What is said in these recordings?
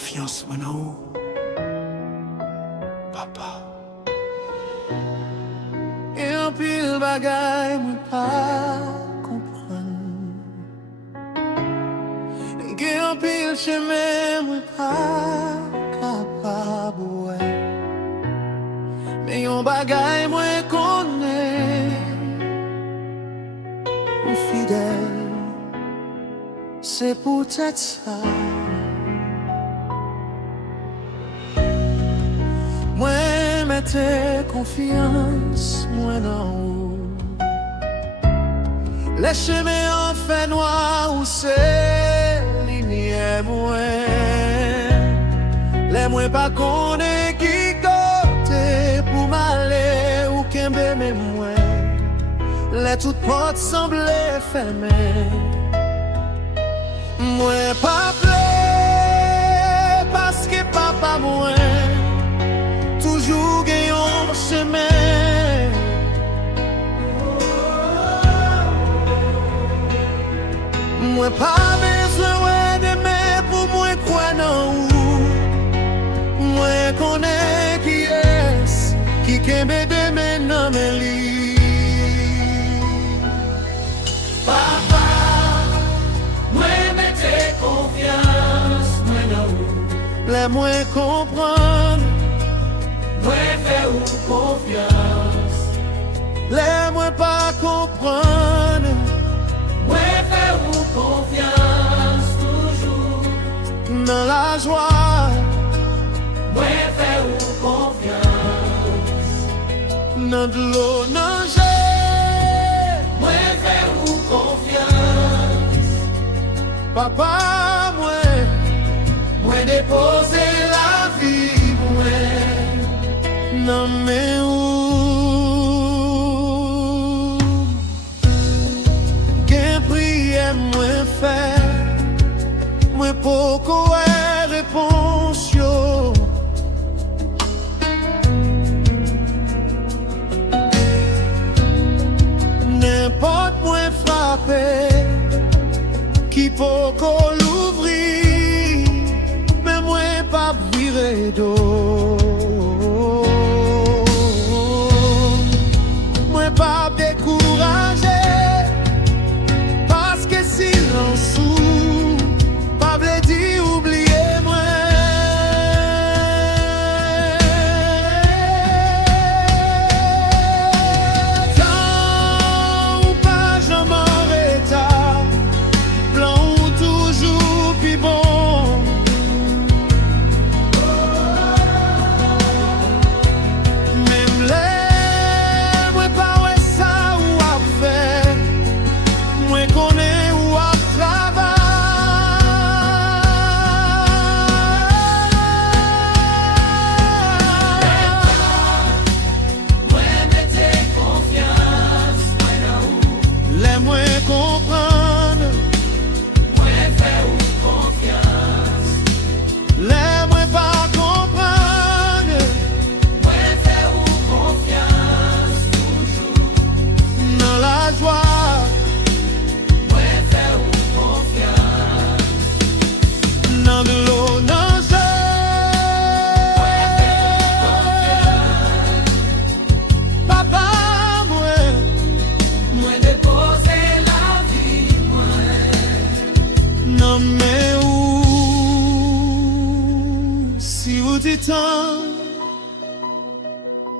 confiance maintenant, papa. Et un pile bagaille, moi pas comprendre. Et un pile chemin, moi pas capable, ouais. Mais un bagaille, moi connais, ou fidèle, c'est peut-être ça. Moi, mettez confiance, moi non. Les chemins en fait noir ou c'est lumière, moi. Les moi pas connaît qui côté pour m'aller ou qu'aimer mais moi. Les toutes portes semblaient fermées. Moi pas pleurer parce que papa moi. Toujours gagnons chemin. Moi pas besoin d'aimer pour moi croire non. Moi connais qui est qui kembe demain dans mes lits. Papa, moi mettez confiance, moi non. Laisse-moi comprendre. Moi fais ou confiance. Laisse-moi pas comprendre. Moi fais ou confiance toujours. Dans la joie. Moi fais ou confiance. Dans de l'eau, dans j'ai. Moi fais ou confiance. Papa, moi déposer la vie, moi. Non mais où qu'un prière moi faire moi pourquoi réponse yo n'importe moi frapper qui pourquoi l'ouvrir mais moi pas virer d'eau. Pas décourager parce que silence ou pas veut dire oublier moi. Quand ou pas jamais en retard, blanc ou toujours plus bon. Même les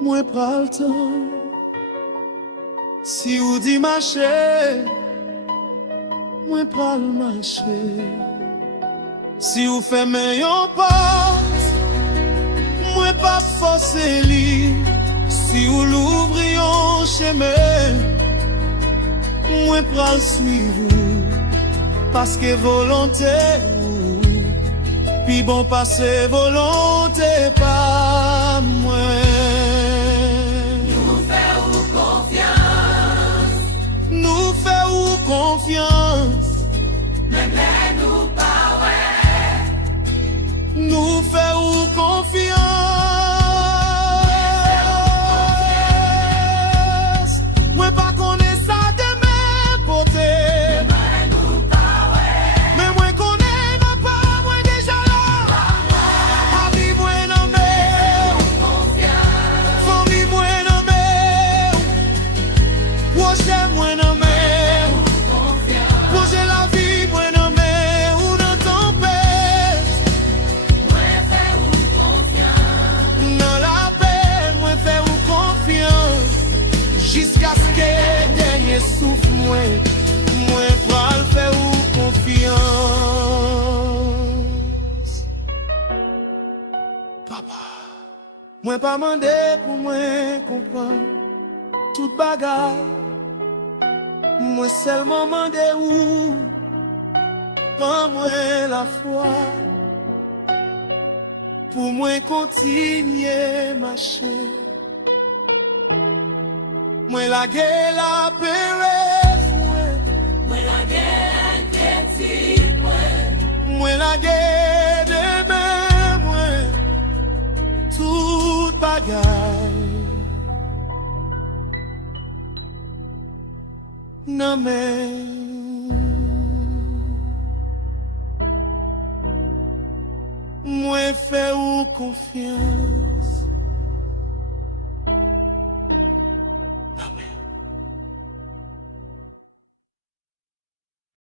moi prends le temps. Si vous dites marcher, moi prends le marcher. Si vous fermez une porte, moi pas forcer li. Si vous l'ouvrez un chemin, moi prends le suivre. Parce que volonté, puis bon passer volonté pas moi. Nous faisons confiance. Même les nous pas ouais. Nous faisons confiance. Moi pas connais ça de mes côtés. Même nous pas ouais. Mais moi connais ma part, moi déjà là. souffle moi pral faire ou confiance. Papa, moi pas mandé pour moi comprendre toute bagarre. Moi seulement mandé où pas moi la foi. Pour moi continuer marcher. Moi la gueule la péresse, Moi la guerre inquiétude, moi la gueule demain, moi toute bagaille. Non mais moi fais ou confiance.